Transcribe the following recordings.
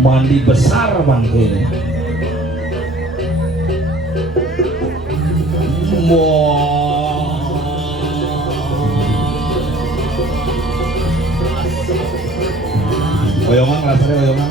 Mandi besar bangkene. Oyongan rasanya oyongan.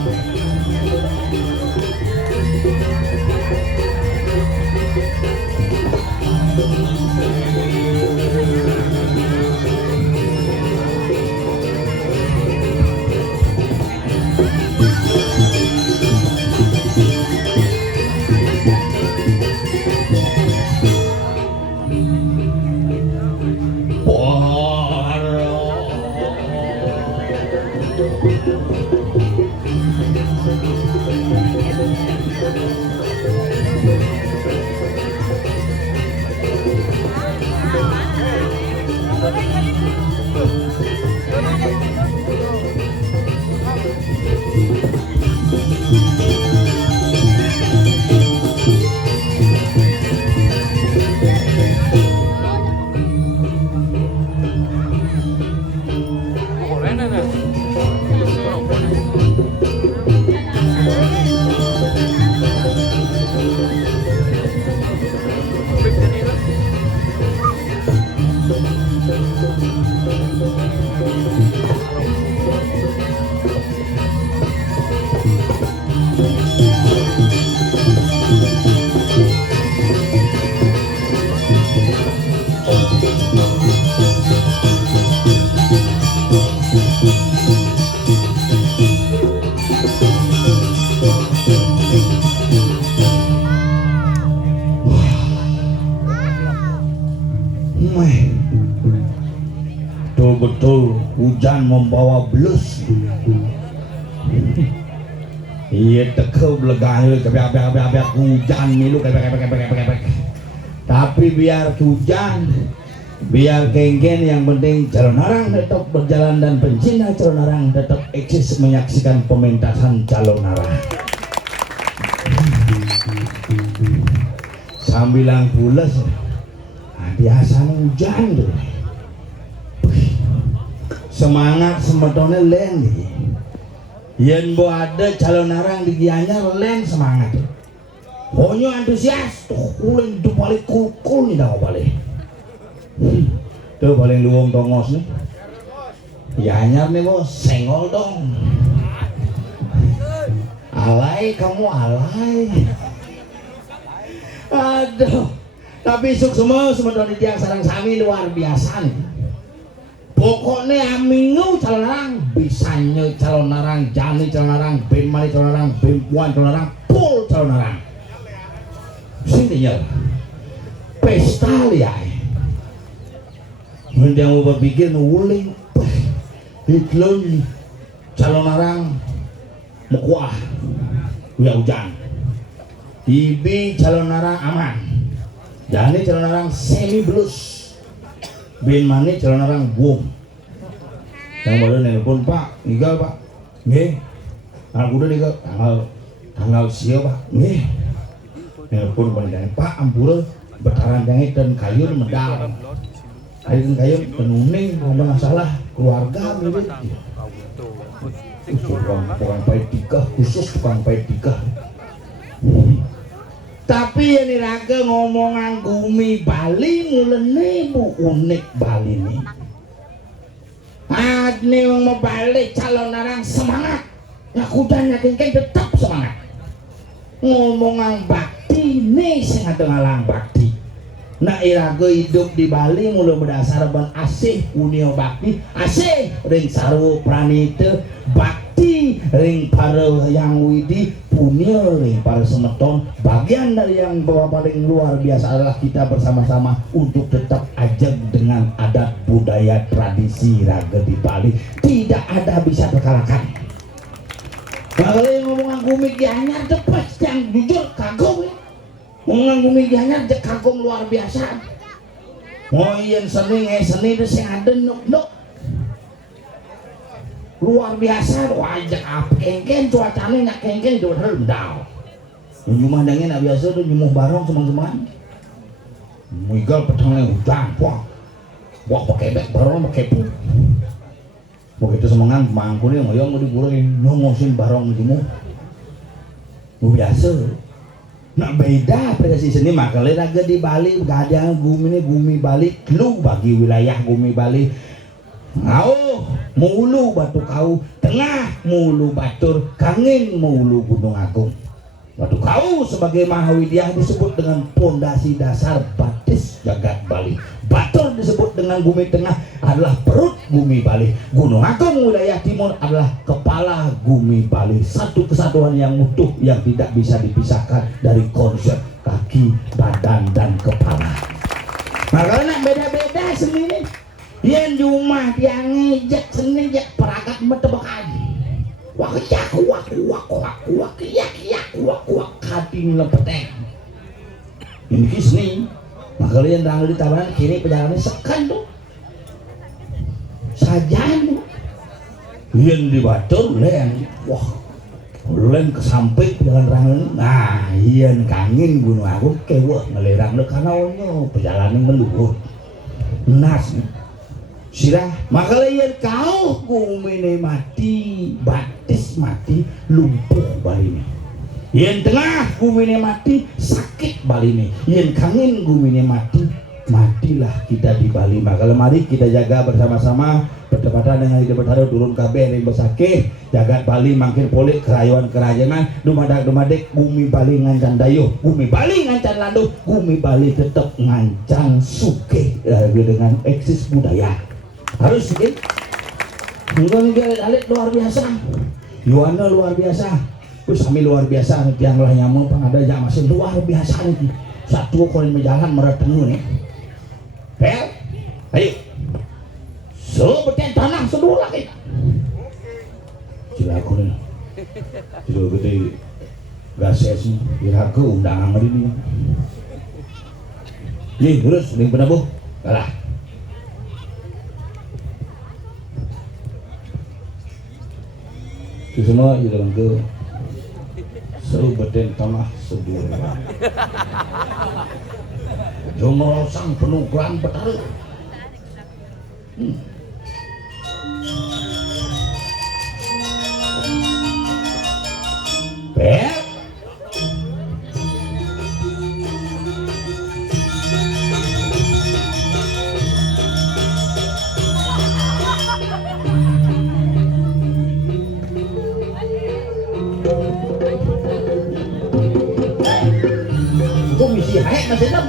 Betul-betul hujan membawa blus. Iya tekep legah kebek hujan milu kebek. Tapi biar hujan, biar geng-geng, yang penting calon arang tetap berjalan dan pencinta calon arang tetap eksis menyaksikan pementasan calon arang. Sambilang pulas, biasanya hujan tuh. Semangat semetone len nih. Yen bo ada calon arang di Gianyar len semangat. Honyo antusias tuh ulen itu paling kukul nih dah balik. Tuh paling luwung tongos nih. Gianyar nih bos senggol dong. Alay kamu alay. Aduh. Tapi suk semua semetone tiang sarang sami luar biasa nih. Pokoknya amingu calon arang, bisanya calon arang, jani calon arang, bemani calon arang, bempuan calon arang, pul calon arang. Sini ya, pesta liai. Mending mau berpikir nuling, hitlun calon arang, mekuah, ya hujan. Ibi calon arang aman, jani calon arang semi blus. Ben mani calon arang boom. Yang baru nelpon Pak, niga Pak, nggih. Aku udah niga tanggal siapa Pak, nggih. Nelpon panjang Pak, ampura betaran jangit dan kayu medal. Kayu dan uning, ada masalah keluarga mirip. Tukang pahit tikah, khusus tukang pahit tikah. Tapi yang diraga ngomongan Gumi Bali mulane bu unik Bali nih. Adne mau balik calon arang semangat, ngakudan yakin tetap semangat. Ngomongan bakti nih sing ngalang bakti. Nak iraga hidup di Bali mula berdasar ban asih punya bakti, asih ring sarwa pranita, bakti ring para yang widi, punya ring para semeton. Bagian dari yang paling luar biasa adalah kita bersama-sama untuk tetap ajak dengan adat budaya tradisi raga di Bali. Tidak ada bisa terkalahkan. Kalau yang ngomong gumik anyar tepat yang jujur kagum ya. Ngomong gumik anyar kagum luar biasa. Oh iya seni itu sing ada nuk luar biasa. Wajah apa kengken cuacanya nak kengken itu rendah. Nyumah dangin nak biasa tuh nyumuh barong semang-semang. Migal petangnya hujan wah pakai bek barong pakai pun. Begitu semangan mangkulnya ngoyong diburuin nongosin barong itu mau biasa. Nak beda prediksi seni makanya raga di Bali gak ada gumi Bali lu bagi wilayah gumi Bali ngau mulu batu kau tengah mulu batur kangin mulu Gunung Agung. Batu kau sebagai Mahawidyah disebut dengan pondasi dasar batis jagat Bali. Batur disebut dengan bumi tengah adalah perut bumi Bali. Gunung Agung wilayah timur adalah kepala bumi Bali. Satu kesatuan yang utuh yang tidak bisa dipisahkan dari konsep kaki, badan, dan kepala. Nah kalau nak beda-beda sendiri, yang rumah yang ngejek seni jak peragat metebakan. Wak hati melepeteng. Ini seni. Nah kalian rangga di tabanan kini perjalanan sekan tuh sajan yang dibatur len wah len kesamping jalan rangan. Nah yang kangin Gunung Agung kewah ngelerang le karena perjalanan meluhur nas sirah makalian kau gumine mati batis mati lumpuh Bali ini. Yang tengah gumine mati sakit Bali ini. Yang kangin gumine mati matilah kita di Bali. Maka mari kita jaga bersama-sama bertepatan dengan hidup bertaruh turun kabeh ring besakeh jagat Bali mangkir polik kerayuan kerajanan dumadak bumi Bali ngancan dayuh bumi Bali ngancan landuh bumi Bali tetap ngancan sugih dengan eksis budaya harus gitu. Enggak alik luar biasa Yuana luar biasa. Kami luar biasa nih yang lah nyamuk pang ada jam masih luar biasa nih satu koin berjalan meretenu nih pel ayo sebeten tanah sedul lagi sila aku nih sila gede gases nih kira ke undangan hari ini nih terus nih penabuh kalah itu semua jalan ke sebeten tanah sedul jomrosang penugaran betaru bel si haek masih enam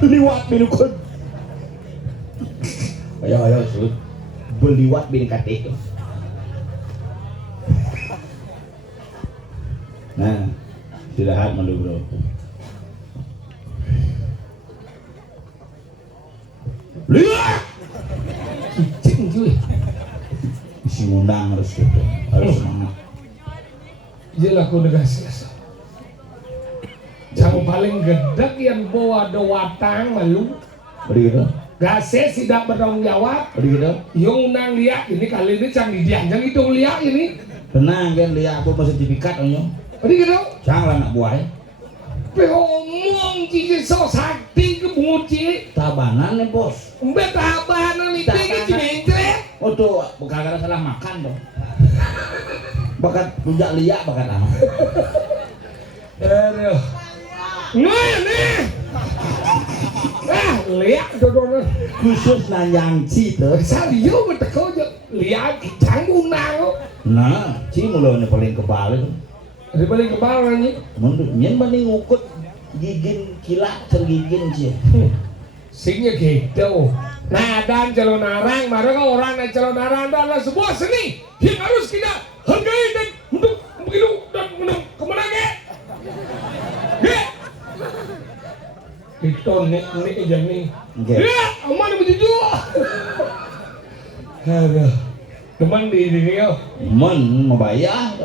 Liwat binukun. Ayo sud. Beliwat binukate. Nah, istirahat mandu bro. Lihat. Cicing cuy. Isi ngundang harus gitu. Harus semangat. Jelas aku negasi. Yang paling gedek yang bawa ada watang malu. Begitu. Gase tidak bertanggung jawab. Begitu. Yung nang lihat ini kali ini cang didianjang itu lihat ini. Tenang kan lihat aku sertifikat onyo. Begitu. Jangan anak buah. Ngomong cici so sakti ke bunguci. Tabanan nih bos. Mbak tabanan itu ke cimentre. Oh tuh bukan salah makan dong. Bakat rujak liak bakat anak. Aduh. Nih. Lihat dodonan. Khusus nanyang ci tuh. Saliyo beteko lihat canggung nang. Nah, ci mulanya paling kebal itu. Di paling kepala nih. Nyen banding ngukut gigin kilak tergigin ci. Singnya gitu. Nah dan Celonarang, mereka orang yang Celonarang adalah sebuah seni yang harus kita hargai dan untuk begitu dan menang kemana ke? Itu nih aja nih. Ya, aman begitu. Aduh, teman di dia. Men mau bayar.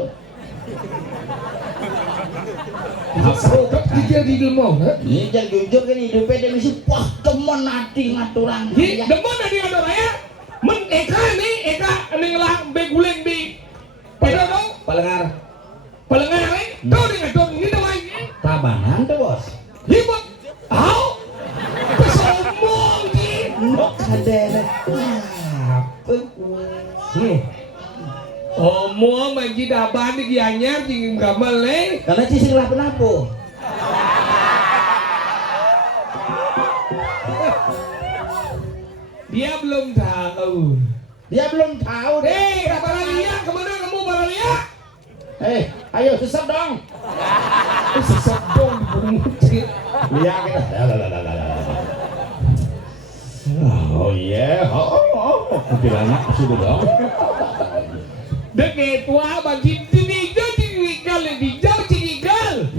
Apa dia di demau? Ini jangan jujur kan hidupnya dia mesti wah temen hati ngaturan. Di demau ada ada raya. Men Eka ini ngelah beguleng di. Pada tahu? Palengar. Palengar nih. Tahu dia ngatur gitu lagi. Tabanan tuh bos. Hibut. Tahu? Kesombong di. Nok ada. Oh, mua manji daban di gianyar jing gamal nih. Karena cising lah penapo. Dia belum tahu. Dia belum tahu deh. Hei, Baralia, kemana kamu Baralia? Hei, ayo sesep dong. Sesat dong di bunguci. Lihat kita. Oh iya, kuntilanak sudah dong. Dek tua bagi tinigal cinigal.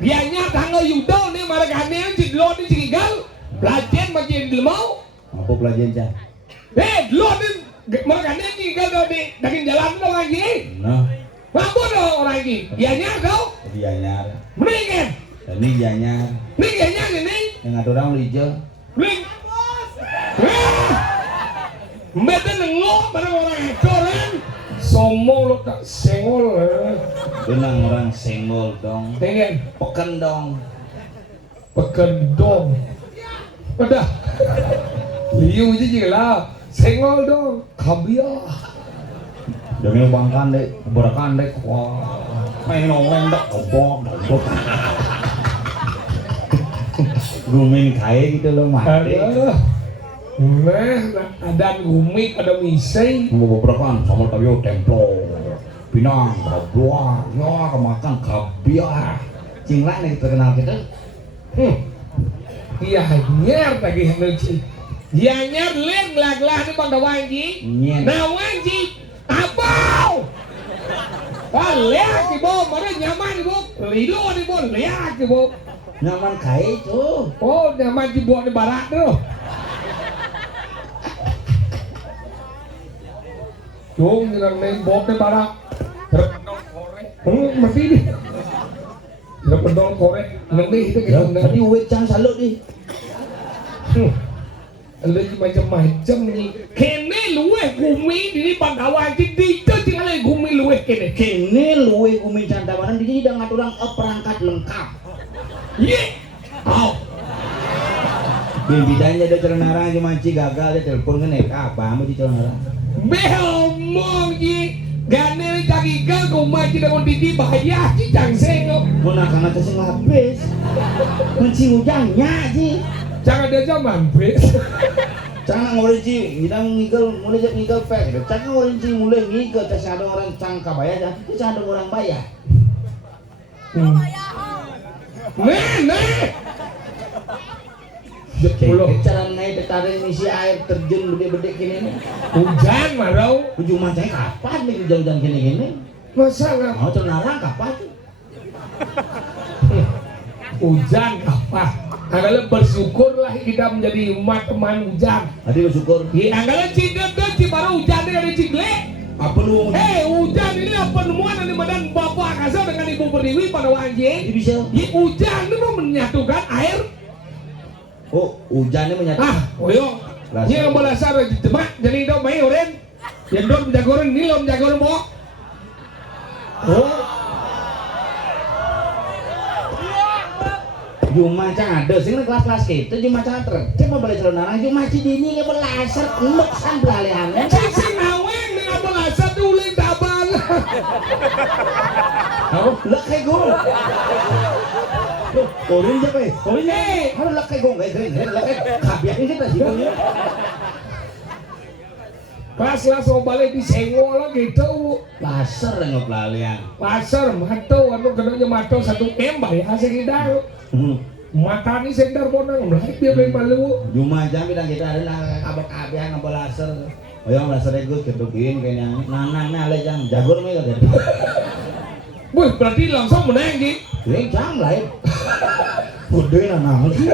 Bianya tanggal yudo nih maragane ciglo di cinigal. Pelajen bagi mau. Apa pelajaran cah? Lo nih maragane cinigal di daging jalan lo lagi. Nah, Mampu dong orang ini. Bianya tau? dianyar. Mendingan. Ini dianyar. Nih bianya ini. Yang ngatur orang lijo. Bling. Mbak nengok pada orang ekoran. Somong lo tak sengol. Benang orang senggol dong. Tengen. Peken dong. Pekendong. Udah. Liu aja juga lah. Sengol dong. Kabiah. Jangan bangkan deh, berakan deh. Wah, main nongeng dak kobok. Gumin kaya gitu loh mati. Nah, ada gumik, ada misai. Mau berakan sama tayo templo. Pinang, babluah, ya kemakan kabiah. Cinglah nih terkenal kita. Iya nyar lagi hendak. Iya nyar len lag-lag di bang dawanji. Nah wanji. Apa? Wah lihat ibu, mana nyaman ibu, lido ibu, lihat ibu. Nyaman kae tuh. Oh, nyaman dibuat di barat tuh. Cung nilang nembok di barat. Terpendol korek. Mesti di. Terpendol korek. Nanti kita Ya, kita. tadi uwit cang salut di. Lagi macam-macam ni. Kene luwe gumi di Pandawan di itu tinggal gumi luwe kene. Kene luwe umi cantawanan di sini dengan orang perangkat lengkap. Ye. Oh. Bidanya ada celana narang cuma ci gagal dia telepon kene apa mau di celana narang. Behomong ji. Ganel jagi gal gumai kita kon di bahaya ci jangseng. Mau nakang atas yang habis. Kunci ujangnya sih. Jangan dia zaman be. Jangan ngori ci, kita mulai jadi ngigel pek. Jangan ngori ci mulai ngigel tas ada orang cangka bayar, terus ada orang bayar. Nah. Cara naik tertarik misi air terjun gede-gede gini nih. Hujan marau. Ujung macanya kapan nih hujan-hujan gini-gini? Masa nggak? Mau celana kapan? Hujan kapan? Anggalah bersyukurlah kita menjadi umat teman hujan. Tadi bersyukur. Anggalah cinta ci baru hujan dari cigle. Apa lu? Hujan ini penemuan dari badan Bapak Kasar dengan Ibu Pertiwi pada wajib. Bisa. Hujan itu menyatukan air. Oh, hujannya menyatu. Oyo. Ini yang belasar di tempat jadi itu main oren. Yang dong jagoran ini lom jagoran mo. Oh. Cuma ada sih kelas-kelas kita cuma cater. Cuma balik celana narang cuma ci dini ke belasar emek san belalehannya. Sing aweng dengan belasar uling tabal. Oh, lek kayak gue. Korin siapa ya? Korin ya? Harus lek kayak gue nggak keren. Lek kayak kabiak ini kita sih. Kelas-kelas mau balik di senggol lah gitu. Pasar yang belalehan. Pasar matau anu kenanya matau 1 M bayar sekitar. Mata ni sendar bonang belai dia main malu. Cuma jam bilang kita ada kabak kabiak nggak belasar. Oh yang belasar itu ketukin kayaknya. Nanangnya ale jam jagur mereka deh. Wih, berarti langsung menang gitu. Yang jam lain. Udah nanang sih.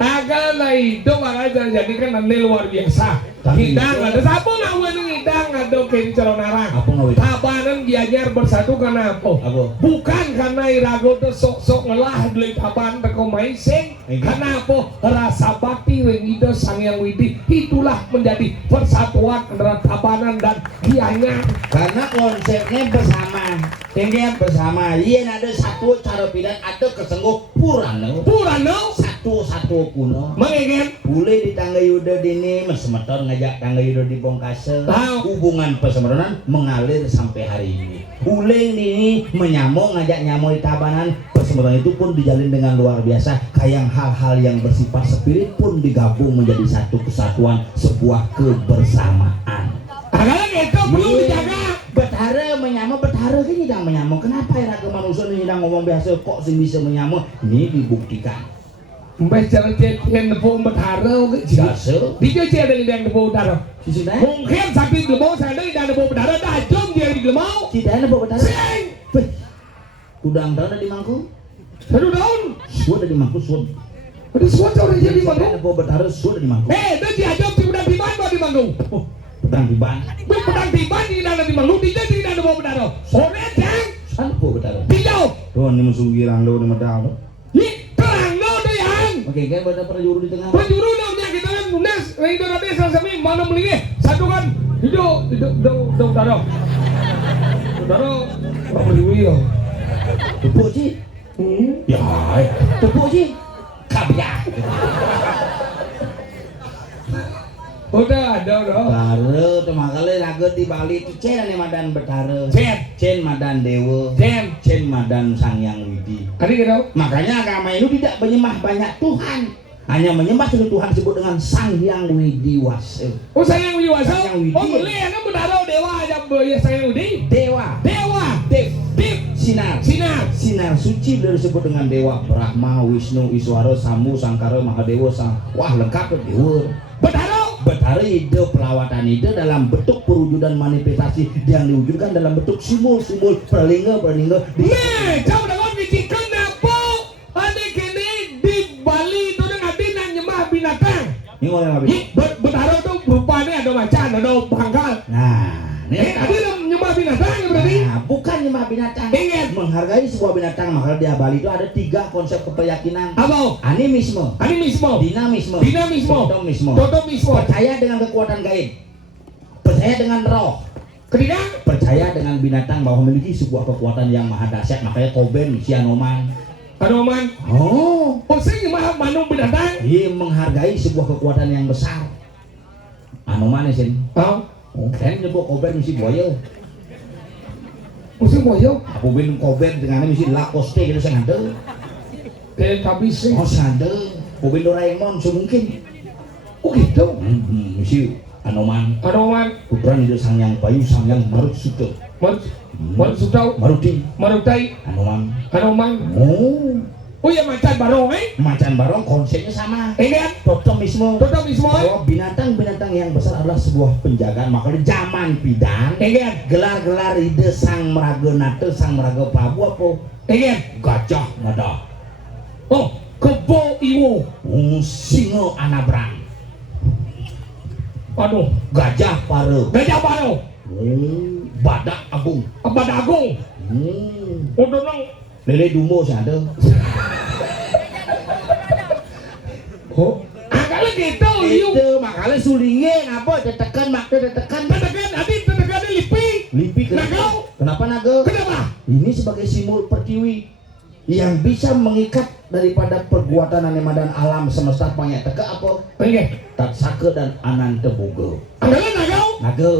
Agak lah itu makanya jadi kan nanti luar biasa. Hidang ada siapa nawan hidang ada kencang narang. Apa ngawin? Tabanan Gianyar bersatu karena apa? Apa? Bukan karena irago tuh sok-sok ngelah beli taban teko maiseng. Karena apa? Rasa bakti wing itu sang yang widi itulah menjadi persatuan antara Tabanan dan Gianyar. Karena konsepnya bersama. Tinggal bersama. Iya ada satu cara pilihan ada kesengguh Purano. Satu kuno. Mengengen. Boleh di tangga Yuda dini mesemeton ngajak tangga Yuda di Bongkase. Hubungan persemetonan mengalir sampai hari ini. Boleh ini menyamong ngajak nyamong di Tabanan. Persemetonan itu pun dijalin dengan luar biasa. Kayak hal-hal yang bersifat spirit pun digabung menjadi satu kesatuan, sebuah kebersamaan. Agak itu perlu dijaga. Betara menyamong, betara kan tidak menyamong. Kenapa ya ke manusia ini tidak ngomong biasa kok sih bisa menyamong? Ini dibuktikan. Mbak jalan yang nepung betara Jasa dia ada yang nepung betara Sisi dah mungkin sakit lemau saya ada yang nepung betara dah jom dia di lemau Tidak ada betara sing Udang tahun ada di mangku 1 tahun Suat ada di mangku suat ada suat orang jadi mangku Tidak ada betara suat ada di mangku dah dia jom si pedang tiban bawa di mangku pedang tiban pedang tiban tidak ada di mangku dia tidak ada bawa betara sore jang Sana betara tidak Tuh ini musuh girang lo ini medal Oke, kan pada perjuru di tengah. Perjuru namanya kita kan lunas, itu nanti sama mana beli satu kan hidup taruh, apa beli yo? Tepuk sih, ya, tepuk sih, kabiak. Udah. Betara, cuma kali lagu di Bali itu cen nih madan betara. Cen madan dewa. Cen madan sang yang widi. Ada gitu. Makanya agama itu tidak menyembah banyak Tuhan, hanya menyembah satu Tuhan disebut dengan Sang Hyang Widi Wase. Oh Sang Hyang Widi Wase. Sang Hyang Widi. Oh boleh, kan betara dewa aja boleh Sang Hyang Widi. Dewa. Sinar suci beliau disebut dengan dewa Brahma, Wisnu, Iswara, Samu, Sangkara, Mahadewa, wah lengkap dewa. Betara ide pelawatan ide dalam bentuk perwujudan manifestasi yang diwujudkan dalam bentuk simbol perlingga. Jauh dengan biji kenapa? Ini ngomong apa? Betaro tuh rupanya ada macan, ada pangkal. Nah, Tadi nyembah binatang ya berarti? Nah, bukan nyembah binatang. Ingat. Menghargai sebuah binatang, maka di Bali itu ada 3 konsep keyakinan. Apa? Animisme, dinamisme, Totemisme. percaya dengan kekuatan gaib, percaya dengan roh. Ketiga, Percaya dengan binatang bahwa memiliki sebuah kekuatan yang maha dahsyat, makanya Koben, si Anoman. Anoman. Oh, Saya nyembah manung binatang. dia menghargai sebuah kekuatan yang besar. Anoman sih. Oh, Kan nyebut Koben misi buaya. musim boyo. Aku bin Koben dengan misi Lacoste gitu saya ngandel. Tapi sih. Oh sandel. Koben Doraemon semungkin. Oh gitu. Misi Anoman. Anoman. Putra itu Sangyang Bayu, Sangyang Marutsuda. Marsudau. Maruti. Marutai. Anoman. Oh ya macan barong Macan barong konsepnya sama. Ingat. Totemisme. Totemisme. Bahwa binatang-binatang yang besar adalah sebuah penjagaan. Maka di zaman pidan, Ingat. gelar-gelar ide sang meraga nate, sang meraga prabu apa? Ingat. Gajah nada. Oh, kebo iwo. Singo anabrang. Aduh. Gajah pare. Gajah baro. Badak agung. Badagung. Udah nang. Lele dumbo sih ada. Oh. Kalau gitu, yuk. Itu makanya sulingnya ngapa tetekan maknya tetekan. Tetekan lipi. Lipi Nagau. Kenapa naga? Kenapa? Ini sebagai simbol pertiwi yang bisa mengikat daripada perbuatan anima dan alam semesta pangnya teka apa? Oke. Tatsaka dan ananta boga. Anggalan nagau. Naga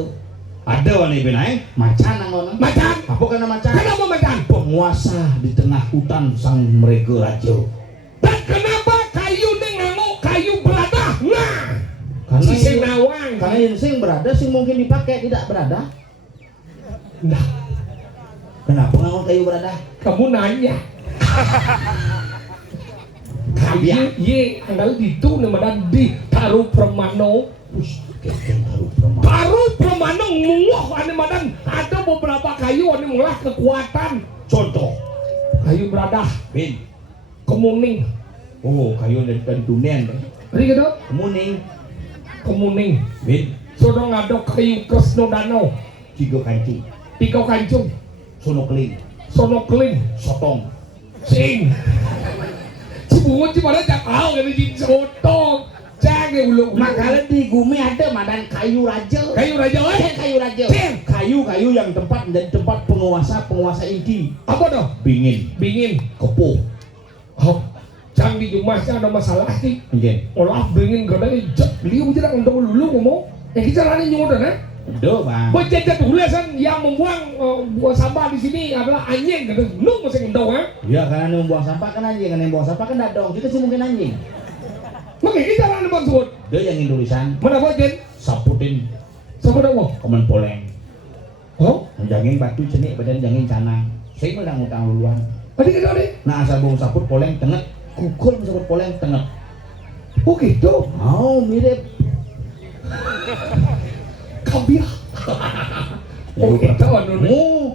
ada wani benai macan nangono. Macan. Apa karena macan? Kenapa macan? Penguasa di tengah hutan sang mereka raja. Dan kenapa kayu nengangok kayu berada? Nah. Karena Sing nawang. Karena yang sing berada sing mungkin dipakai tidak berada. Nah, Kenapa ngomong kayu berada? kamu nanya. Kayu ye anggal itu namadan di taruh permano. Taruh permano muah ane madan ada beberapa kayu ane mulah kekuatan. Contoh Kayu berada, bin. kemuning. Oh kayu dari dunia kan? Tadi gitu, Kemuning kemuning. bin. Sudah ngadok kayu Kresno Danau, 3 kancing. 3 kancung, Sono keling. sono keling, Sotong. sing. Cibungut cimana cakau kan di sotong. Jangan ulu. Makanya di Gumi ada madan kayu raja. Kayu raja Kayu raja. Sing. Kayu-kayu yang tempat menjadi tempat penguasa inti. Apa dah? Bingin, kepuh. Oh, jangan di rumah saya ada masalah sih. Nggih. Olah bingin gak ada ijat. Beliau tidak untuk dulu ngomong. Kita rani nyuruh dah. Udah bang. Penjahat ulasan yang membuang buang sampah di sini adalah anjing. Kata lu masih ngendau Ya karena yang buang sampah kan anjing, karena yang buang sampah kan dadong. Kita sih mungkin anjing. Makanya kita rani maksud. Dia yang tulisan Mana bagian? saputin Sama dah mau. komen poleng. Oh, Jangin batu cenik badan jangin canang. Saya mau ngutang duluan. tadi kita deh. Nah asal bung saput poleng tenget. Kukul saput poleng tenget. Oh gitu. Oh mirip. Kabiah. Oh gitu.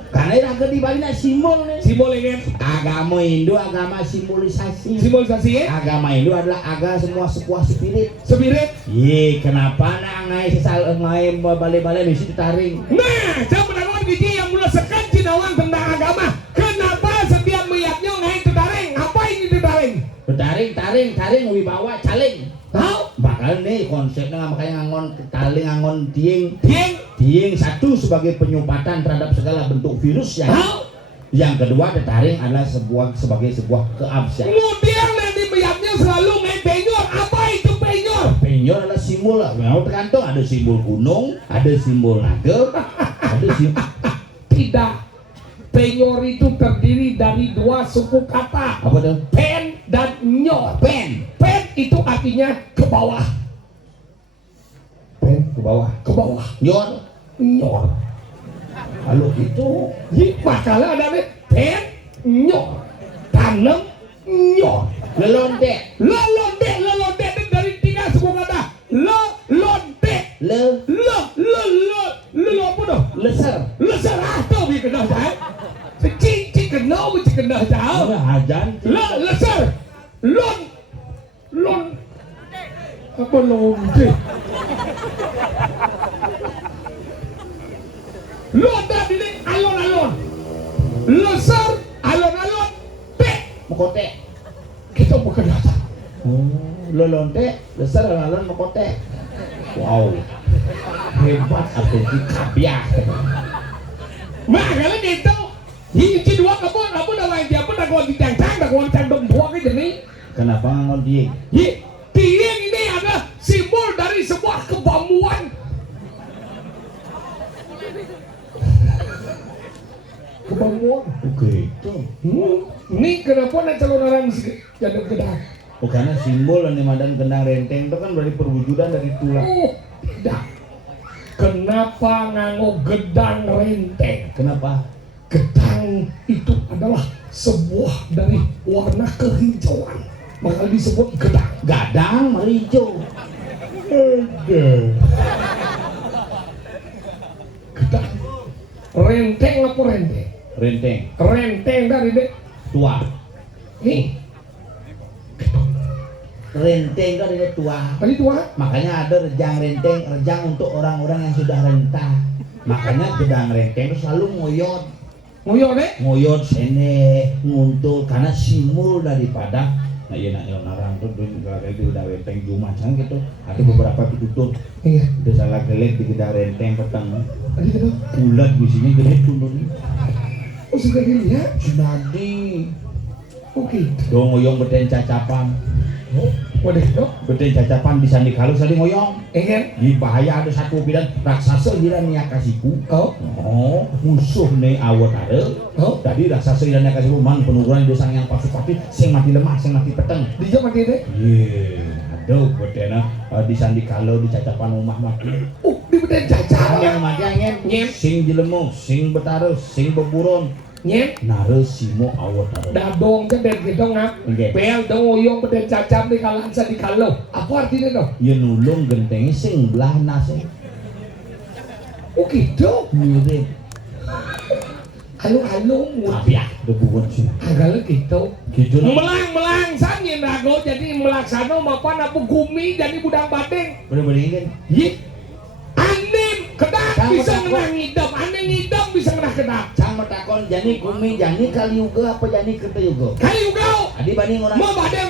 Karena raga di Bali nak simbol nih. Simbol ini. Agama Hindu agama simbolisasi. Simbolisasi ya? Agama Hindu adalah semua sebuah spirit. Spirit. Ye, kenapa nak ngai sesal ngai balik-balik mesti ditaring? Nah, saya menanggung biji yang melesekan cinawang tentang agama. Kenapa setiap melihatnya ngai tertaring? Apa ini tertaring? Taring wibawa caling. Tahu? Bakal nih konsepnya makanya ngangon taling ngangon tieng. Tieng. Satu sebagai penyumbatan terhadap segala bentuk virus yang. Tahu? Yang kedua taring adalah sebagai sebuah keabsahan. Kemudian nanti melihatnya selalu ngai penyor. Apa itu penyor? Penyor adalah simbol lah. Memang tergantung ada simbol gunung, ada simbol naga, ada simbol. Tidak. Penyor itu terdiri dari 2 suku kata. Apa tuh? Pen dan nyor. Pen Itu artinya ke bawah. ke bawah. Ke bawah. Nyor. Kalau itu Makalah ada nih. Pen, nyor. Tanam, nyor. lelontek, Lelontek itu dari 3 suku kata. Lelontek. Apa dah? leser. Leser atau biar kena saya. Cik kena jauh. Hajan. Leser. Lon. Apa lonte? Lonte ini alon-alon. Lesar alon-alon. Tek. Mekote. Kita bukan dasar. Lo lonte, besar alon mekote. Wow. Hebat atau kabiah. Mah kalau gitu, hiji dua kebun, apa nama dia pun dah gua dicang-cang, dah gua cang dua gitu nih. Kenapa nggak dia? Tiang ini adalah simbol dari sebuah kebambuan. Kebambuan. Oke itu. Ini kenapa nak calon orang jadi gedang? Bukannya simbol nih madan kendang renteng itu kan berarti perwujudan dari tulang. Oh, tidak. Kenapa nganggo gedang renteng? Kenapa? Gedang itu adalah sebuah dari warna kehijauan, maka disebut gedang. Gadang hijau. Gedang. Renteng apa renteng? Renteng. Renteng dari dek. Tua. Nih. Renteng kan dia tua. Tadi tua. Makanya ada rejang renteng, rejang untuk orang-orang yang sudah renta. Makanya gedang renteng itu selalu ngoyot. Ngoyo dek. Ngoyot sene nguntul karena simbol daripada nah iya nak narang tuh kayak udah renteng Jumatan gitu. Ada beberapa pitutur. Iya. Udah salah gelek di gedang renteng petang. Tadi gitu. Bulat bisinya gede turun. Oh sudah dilihat. Sudah di. Oke. Dong ngoyong beten cacapan. Oh, waduh dok. Beten cacapan bisa dikalu saling ngoyong. Ingin. Di bahaya ada satu bidan raksasa jiran niat kasihku. Oh. Musuh nih awet ada. Oh. Tadi raksasa jiran niat kasihku mang penurunan dosang yang pasupati sing mati lemah, sing mati peteng. Dijak mati dek. Aduh, betena di sandi kalau di cacapan rumah mati. Di beden cacar. Yang mati angin. Nyem. Sing dilemu, sing betarus, sing beburon. Nyem. Nares simo awet ada. Dadong cedek gitu ngap. Oke. Pel dong oyong beden cacar di kalangan di kalau. Apa artinya dong? Ya nulung gentengnya sing belah nase. Oh gitu. Mirip. Halo Kabiah debuan sih. agak gitu. Gitu lah. Melang sanyin rago jadi melaksano mapan apa gumi jadi budang badeng. Bener-bener ingin. Yi. Anim kedak Sama bisa takut. ngenah ngidam, anim ngidam bisa ngenah kedak. Sang metakon jani kumi jani kali juga apa jani kerta juga. Kayu gau. Adi banding orang. Mau badeng.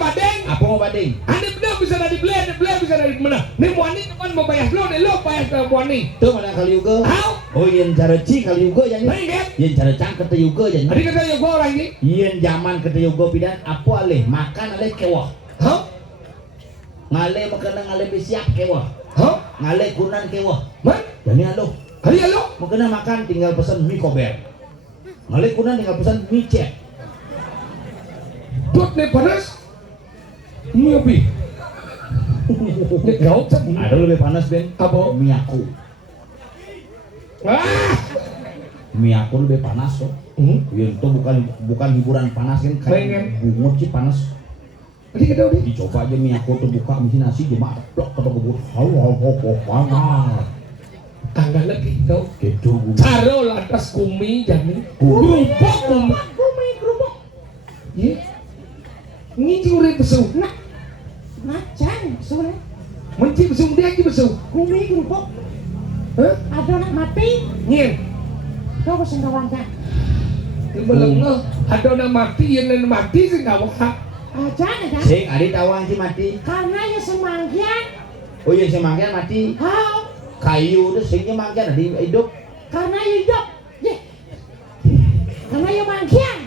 Apa mau banding? Anim bener bisa dari beli bisa dari mana. Nih muani depan mau bayar lo bayar ke muani. Tuh mana kali juga. Hau. Oh yang cara ci kali juga jani. Ringgit. Yang cara cang kerta juga jani. Tadi kata yo gua orang ini. Yang zaman kerta juga pidan apa alih makan alih kewah. Hah? Ngale makan ngale bisiak kewah. Hah? Ngale kunan kewah. Man? Jani alo. Hari alo. Makan makan tinggal pesan mie kober. Ngale kunan tinggal pesan mie cek. Tut nih panas. Ngopi. Nih kau cek. Ada lebih panas Ben. Apa? Mie aku. Ah. Mie aku lebih panas kok. Ya itu bukan hiburan panas kan Pengen. bungut sih panas. Tadi kata udah. Dicoba aja mie aku tuh buka mesin nasi jemaah blok kata kebut. Halo panas. Tanggal lagi kau. Gitu gue. Caro lantas kumi jadi. Kerupuk kumi kerupuk. Ye. Nginci urip besu. Nah, macan, sudah. Menci besu dia lagi besu. Kumi kerupuk, Hah? ada anak mati, Nyen. kau keseng kawannya. Belum ada orang mati yang mati sih nggak wah. Aja nih kan? Sing adi tawang sih mati. Karena ya semanggian, Oh iya sing mangkian mati. kau, Kayu tuh singnya mangkian adi hidup. karena hidup, ye. Karena ya manggian,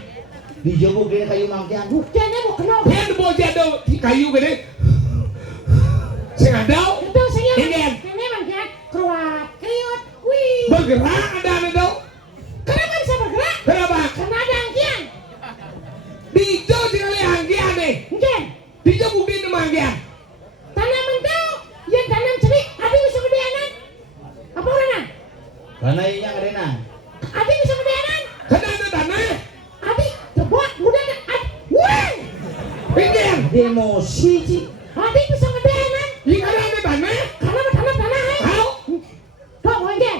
Dijebuk dia kayu mangkian. buktinya mau kenal. Pen boja ada di kayu gede. Sing ada Itu saya Ingen. ini manggian, keluar, kriut, wih. bergerak ada. Kenapa bisa bergerak? Kenapa? Karena ada angkian, Dijo tinggal anggian nih. mungkin. Dijo bukti itu manggian. Tanaman tahu, yang tanam cerik, ada bisa gedeanan. Apa orangnya? Karena iya ngadena. Ada bisa gedeanan. Karena ada tanah. Adi terbuat mudah dan wah, Ingen. Emosi sih. adi bisa ngedeanan Yang ada tanah. karena bertanam tanah hai. Hau. Kau mungkin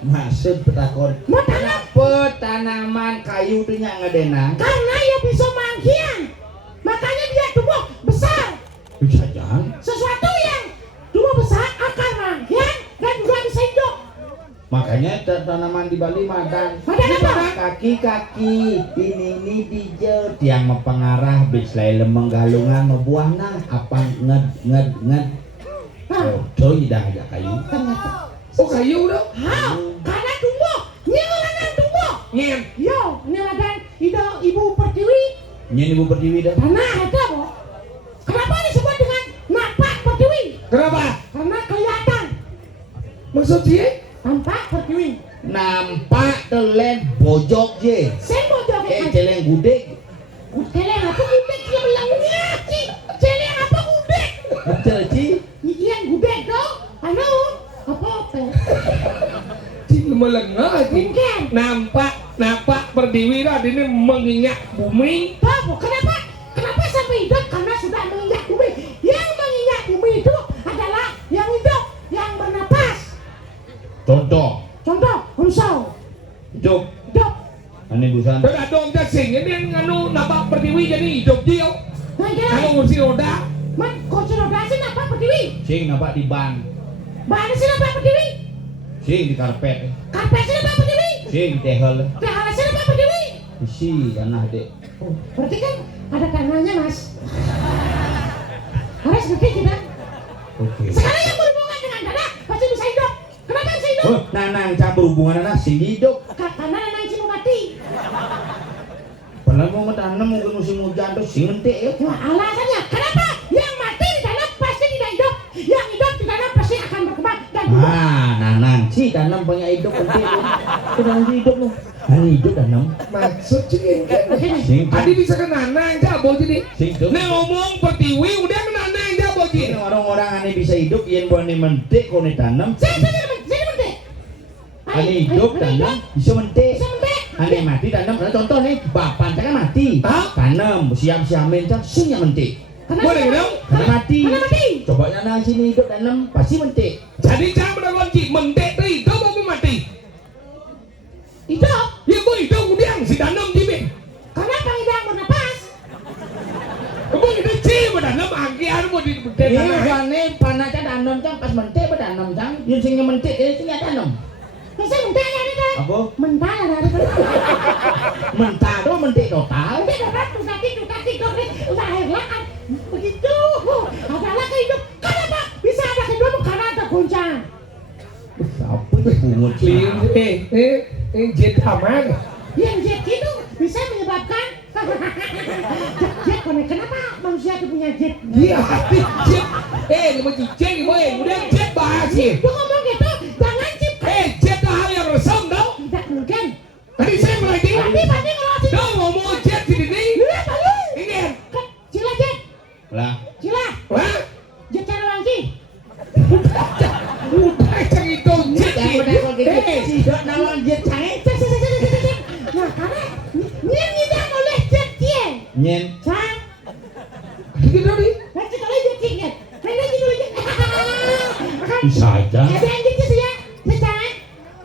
Maksud petakon. mau tanam Petanaman kayu tuh nya ngadena. karena ya bisa mangkian, makanya dia tumbuh besar. Bisa aja. Makanya tanaman di Bali madan. Madan apa? Kaki-kaki ini dijel tiang mempengarah bis lain lemeng galungan membuahna apa nged. Oh, coy dah aja kayu. Ternyata. Oh kayu dah. Ha, karena tumbuh. Nyeladan tumbuh. Nyen. Yo, nyeladan ibu pertiwi. Nyen ibu pertiwi dah. Tanah ada, Bo. Kenapa disebut dengan napak pertiwi? Kenapa? Karena kelihatan. Maksud dia? Nampak pertiwi. Nampak telen bojok je. Saya mau joget. Celeng gudeg. Celeng apa gudeg? Dia bilangnya, Ci. Celeng apa gudeg? Celci. Iyan gudeg dong. Ano? Apa? Cik melengah cik. Mungkin. Nampak perdiwi dah ini menginjak bumi. Tahu kenapa? Kenapa sampai hidup? Karena sudah menginjak bumi. Yang menginjak bumi itu adalah yang hidup, yang bernapas. Contoh. Unsau. Hidup. Hidup. Ani busan. Dah dong jasing ini nganu nampak perdiwi jadi hidup dia. Nah, ya. Kalau kursi roda. Man, kursi roda sih nampak pertiwi. Sing nampak di ban. Bahan sih nampak pertiwi. Sing di karpet. Karpet sih nampak pertiwi. Sing di tehel. Tehal sih nampak pertiwi. Isi tanah dek. Oh, berarti kan ada tanahnya, Mas. Harus ngerti kita. Oke. Sekarang yang berhubungan dengan tanah pasti bisa hidup. Kenapa bisa hidup? Oh, nanang campur hubungan anak sing hidup. Karena nanang sih mau mati. Padahal mau tanam mungkin musim hujan tuh sing mentik ya. Wah, alasannya kenapa? Yang mati di tanah pasti tidak hidup. Yang hidup di tanah pasti akan berkembang dan tumbuh. Nanang si tanam punya hidup penting. Kita hidup loh. Ani hidup tanam. Maksud cik ini. Sing. Adi bisa ke nanang jabo jadi. Sing tuh. Nah ngomong pertiwi udah ke nanang jabo Ini jadi. orang-orang ani bisa hidup yang boleh mentik kau ni tanam. Saya mentik. Ani hidup tanam bisa mentik. Bisa mentik. Ani mati tanam. Karena contoh nih, bapan kan mati. Hah? Tanam siam-siamin kan sing yang mentik. Boleh gitu? Karena mati. Karena mati. Coba nana sini hidup tanam pasti mentik. Jadi jangan berlawan cik mentek tu hidup apa mati? Hidup. Ya bu hidup kemudian si tanam jimin. Kenapa tidak bernapas? Kamu itu cik bertanam angkian mau di mentek Ini tanah. kan nih panasnya tanam cang pas mentik bertanam cang. Yang sing mentik ini sing tanam. Saya mentik ya ada. Apa? Mentah ada. Mentah doh mentik total. Mentik dapat tukati lahirlah begitu. Adalah kehidup. Kenapa bisa ada kehidupan? Karena ada goncang. Apa itu bungut Jet aman. Yang jet itu bisa menyebabkan jet konek. Kenapa manusia itu punya jet? Iya jet. Nama jet boy, kemudian jet bahas Dia ngomong gitu, jangan cip. jet hal yang resam tau. Tidak mungkin. Tadi saya berarti. Tapi pasti kalau cip. Tau ngomong jet di sini. Iya balik. Ini Kan, Cila jet. lah. Cila. Wah, Jet cara lagi. udah cang itu jet. Si dok nawang jet canggih. Cek. Nah karena dia tidak oleh jet dia. Nyen. Cang. Gitu nih. Nanti kalau jet jet. Nanti dulu jet. Bisa aja. Ada yang gitu sih ya. Cang.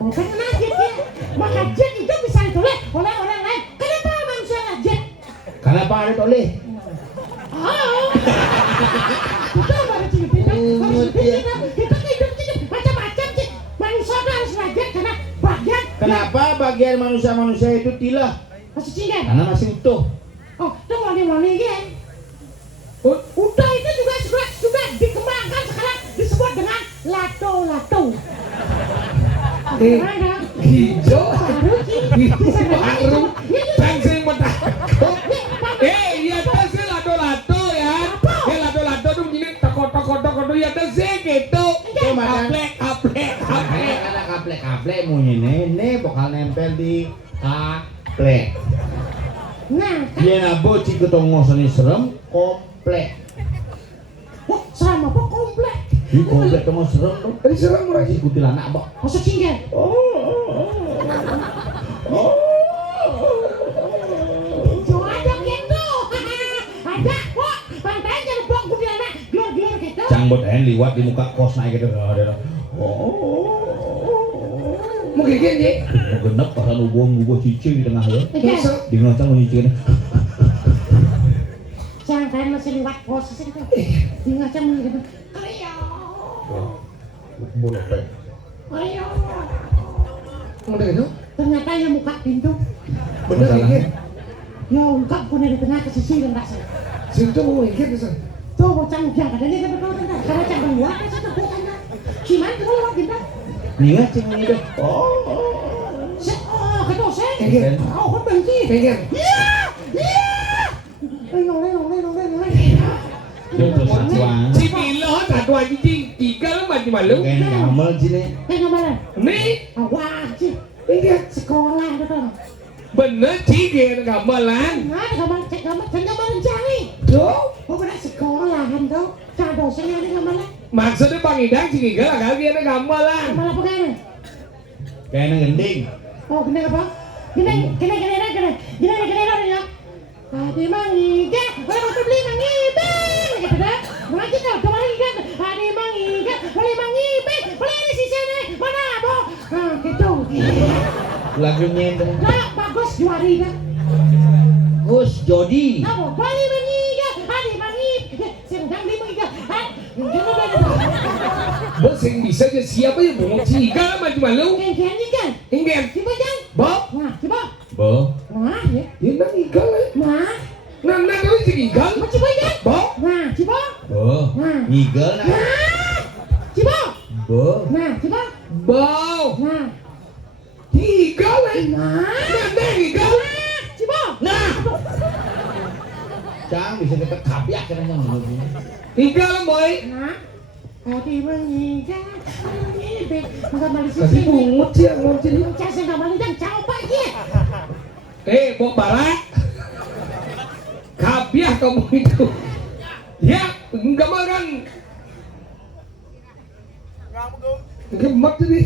Oh kan kena jet dia. Maka jet itu bisa ditoleh oleh orang lain. Kenapa manusia nggak jet? Kenapa ada toleh? Oh. Kita baru cerita. Kita hidup macam-macam sih. Manusia itu harus belajar karena bagian. Kenapa bagian manusia-manusia itu tilah? Masih cinggan. Karena masih utuh. Oh, itu moni-moni kan? Udah itu juga sudah dikembangkan sekarang disebut dengan lato-lato. Gimana? Hijau. Baru sih. Baru. Cang sing mentakut. Iya tuh sih lato-lato ya. Lato-lato tuh gini toko-toko ya tuh sih gitu. Kaplek. Karena kaplek-kaplek mau ini bakal nempel di kaplek. Nah, Dia nabo cikgu tongos ini serem komplek. wah, sama apa komplek? Di komplek tongos serem tuh. Tadi serem lagi. Si kuntilanak bak. Masuk cinggan. Jangan ada gitu. Ada kok. Pantai jangan buang kuntilanak. Glor-glor gitu. Canggot liwat di muka kos naik gitu. Mungkin gini. Genep pasal ubah cicing di tengah ya. Iya. Di ngacang cicing. Jangan kalian masih lewat proses itu. Di ngacang gitu. Ayo. Boleh pak. Ayo. Udah itu? Ternyata yang buka pintu. Bener ini. Ya ungkap punya di tengah ke sisi dan tak salah. Situ mau mikir bisa. Tuh bocah ujang katanya tapi kalau tentang karena cang dua kan satu bukannya. Cuman tuh lewat pintu. Nih cing itu. Oh kata saya. Pengen. Oh kan benci. Pengen. Iya. Nong. Itu satuan. Si Milo satuan cing. Tiga lah macam malu. Kayak gamel sini. Yang mana? Nih. Wah sih. Ini Sekolah itu. bener cigen gamelan. Nah, gambar cari. Tuh. Oh, benar sekolahan tuh. Cara dosennya ini gambar. Maksudnya Bang Idang cigen lah kali ada gamelan. Gambar apa kan? Kayak ngending. Oh, gini apa? Gini ya. Tadi mangiga, orang mau beli mangiga, gitu dah. Lagi kau kemarin kan, tadi mangiga, beli mangiga, beli di sisi ini, mana bo? Nah, gitu. Lagunya itu. Nah, bagus juari dah. Gus Jody. Apa? Beli mangiga, tadi mangiga, sedang beli mangiga. Gimana dah? Bos yang bisa aja siapa yang mau cigen lah macam malu. Kan? Ingen. Coba jangan. Bob. Nah, coba. Bo. Nah, ya. Ini nang igal lah. Nah, Nah kalau cigen. coba jangan. Bob. Nah, coba. Bo. Nah. Ngigel nah. Nah, coba. Bo. Nah, coba. Bob. Nah, Igal lah. nah, Nah igal. coba. Nah. Cang bisa kita kapiak kan yang begini. Igal boy. Nah, tadi mengikat, mengibik, mengambil Kasih sisi. pungut sih yang mau jadi. Saya sedang mengikat, coba aja. Bob Barat. Kabiah kamu itu. Ya, enggak makan. Gemak jadi.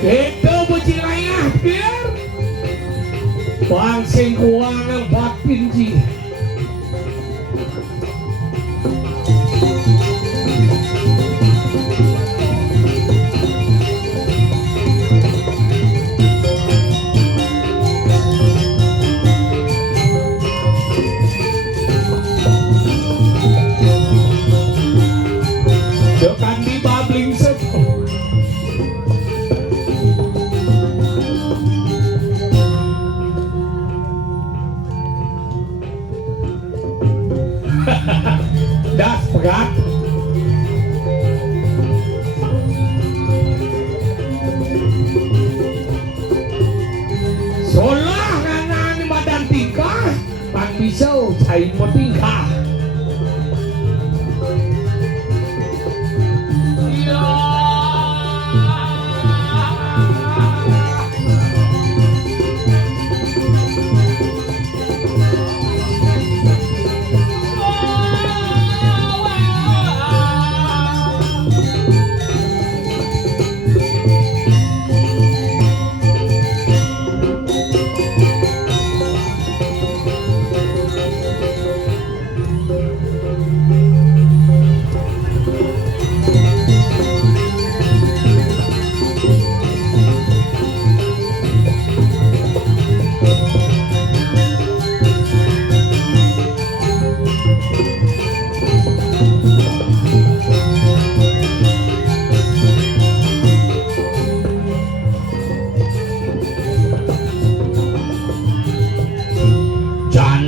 Itu buci rayah biar Bang sing kuangan batin ji. Dekan di babling sepo. Das pegat. Solah nganan madan tingkah pan pisau cai mo tingkah.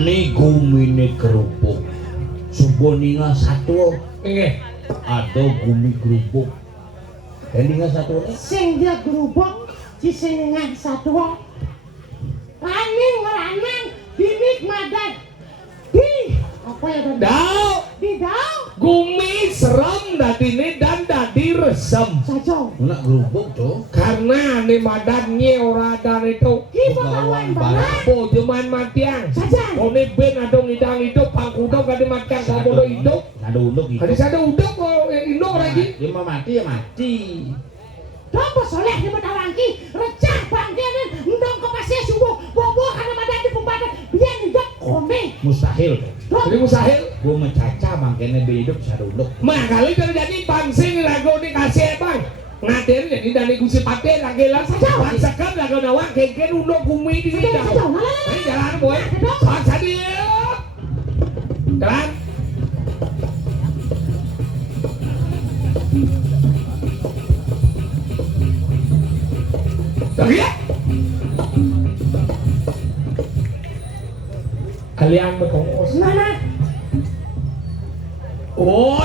wani gumine kerupuk suboninga satu Nggih. atau gumi kerupuk endinga satu Sing dia gerubuk cisenengan satu. Raning meranang binik madat. Di apa ya dan? Dau Di dau gumi serem dadine dan dadi resem. saja. nak kerupuk tuh Karena ni madannya ora dan itu. Ki pegawai barat Po cuman matiang. saja. Kone ben adong idang hidup pangkudo kade matiang kabodo hidup. ada unduk gitu Kade sada udok kok indok lagi. dia mah mati ya mati Dopo soleh di Betawangki, recah bangkenan, ndong ke pasir subuh, bobo karena badan di pembadan, biar hidup kome. mustahil Jadi mustahil. gua mencaca bangkene hidup ada unduk Mah kali kalau jadi pansing lagu dikasih bang. Ngaten jadi dari gusi pate lagi lah. Pansakan lagu nawak keken undok gumi di sini. Ini jalan boy. Paksa dia. Jalan. Lihat. Kalian bertongos. Mana? Oh